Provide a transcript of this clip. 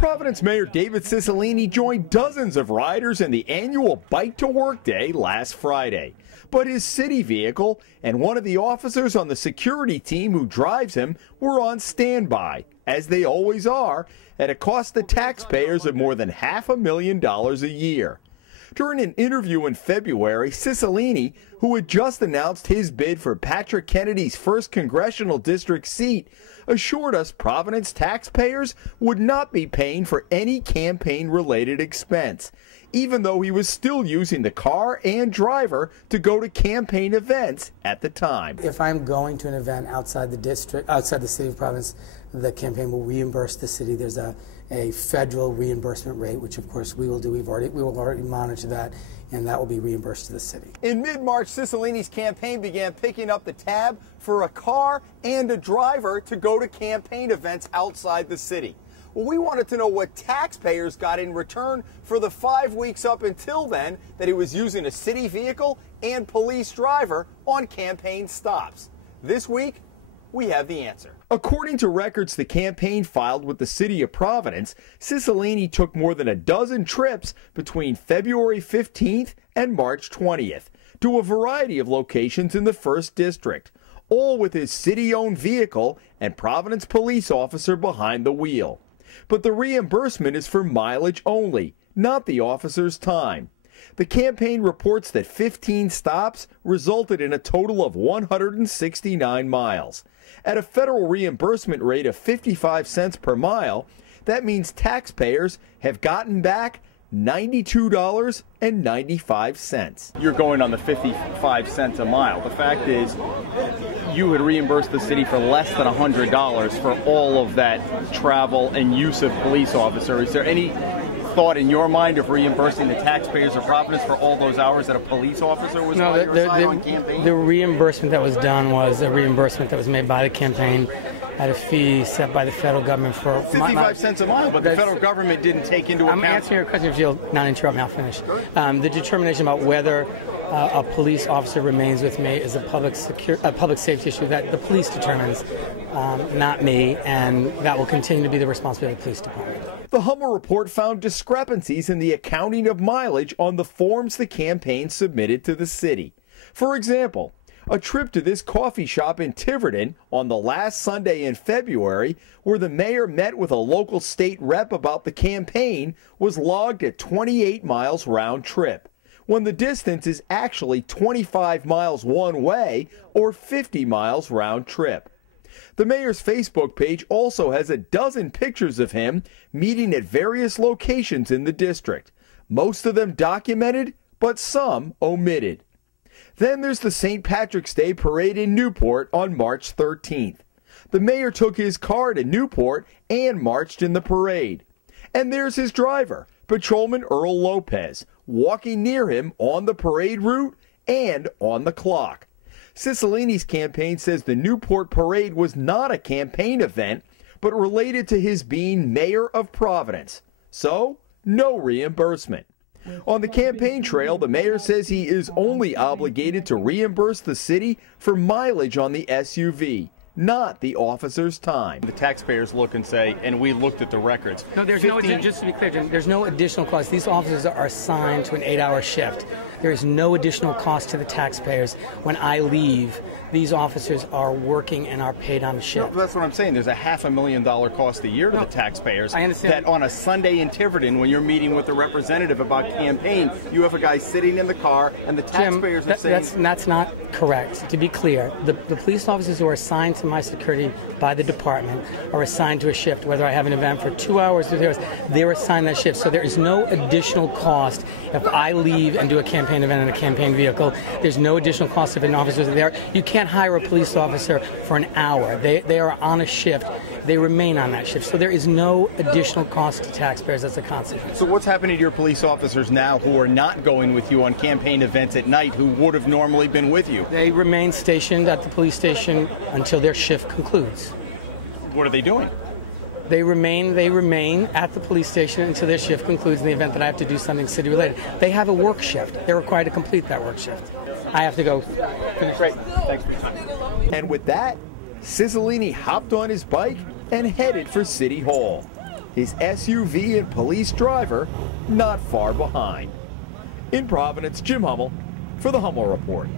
Providence Mayor David Cicilline joined dozens of riders in the annual Bike to Work Day last Friday. But his city vehicle and one of the officers on the security team who drives him were on standby, as they always are, at a cost to taxpayers of more than $500,000 a year. During an interview in February, Cicilline, who had just announced his bid for Patrick Kennedy's 1st Congressional District seat, assured us Providence taxpayers would not be paying for any campaign-related expense, even though he was still using the car and driver to go to campaign events at the time. If I'm going to an event outside the district, outside the city of Providence, the campaign will reimburse the city. There's a federal reimbursement rate, which of course we will do. We will already monitor that, and that will be reimbursed to the city. In mid-March, Cicilline's campaign began picking up the tab for a car and a driver to go to campaign events outside the city. Well, we wanted to know what taxpayers got in return for the 5 weeks up until then that he was using a city vehicle and police driver on campaign stops. This week, we have the answer. According to records the campaign filed with the city of Providence, Cicilline took more than a dozen trips between February 15th and March 20th to a variety of locations in the 1st District, all with his city-owned vehicle and Providence police officer behind the wheel. But the reimbursement is for mileage only, not the officer's time. The campaign reports that 15 stops resulted in a total of 169 miles. At a federal reimbursement rate of 55 cents per mile, that means taxpayers have gotten back $92.95. You're going on the 55 cents a mile. The fact is, you would reimburse the city for less than $100 for all of that travel and use of police officers. Is there any thought in your mind of reimbursing the taxpayers of Providence for all those hours that a police officer was on your side on campaign? The reimbursement that was done was a reimbursement that was made by the campaign at a fee set by the federal government for 55 cents a mile, but the federal government didn't take into account. I'm answering your question. If you'll not interrupt me, I'll finish. The determination about whether a police officer remains with me is a public safety issue that the police determines, not me, and that will continue to be the responsibility of the police department. The Hummel Report found discrepancies in the accounting of mileage on the forms the campaign submitted to the city. For example, a trip to this coffee shop in Tiverton on the last Sunday in February, where the mayor met with a local state rep about the campaign, was logged at 28 miles round trip, when the distance is actually 25 miles one way or 50 miles round trip. The mayor's Facebook page also has a dozen pictures of him meeting at various locations in the district, most of them documented, but some omitted. Then there's the St. Patrick's Day parade in Newport on March 13th. The mayor took his car to Newport and marched in the parade. And there's his driver, Patrolman Earl Lopez, walking near him on the parade route and on the clock. Cicilline's campaign says the Newport parade was not a campaign event, but related to his being mayor of Providence. So, no reimbursement. On the campaign trail, the mayor says he is only obligated to reimburse the city for mileage on the SUV, not the officer's time. The taxpayers look and say, and we looked at the records. No, there's just to be clear, there's no additional cost. These officers are assigned to an 8-hour shift. There is no additional cost to the taxpayers. When I leave, these officers are working and are paid on a shift. No, that's what I'm saying. There's a $500,000 cost a year to the taxpayers. I understand. That on a Sunday in Tiverton, when you're meeting with a representative about campaign, you have a guy sitting in the car and the taxpayers are saying... That's not correct. To be clear, the police officers who are assigned to my security by the department are assigned to a shift, whether I have an event for 2 hours or 3 hours, they're assigned that shift. So there is no additional cost if I leave and do a campaign event in a campaign vehicle. There's no additional cost if an officer is there. You can't hire a police officer for an hour. They are on a shift. They remain on that shift. So there is no additional cost to taxpayers as a consequence. So what's happening to your police officers now who are not going with you on campaign events at night, who would have normally been with you? They remain stationed at the police station until their shift concludes. What are they doing? They remain at the police station until their shift concludes in the event that I have to do something city-related. They have a work shift. They're required to complete that work shift. I have to go. Great. Thanks for your time. And with that, Cicilline hopped on his bike and headed for City Hall. his SUV and police driver not far behind. In Providence, Jim Hummel for the Hummel Report.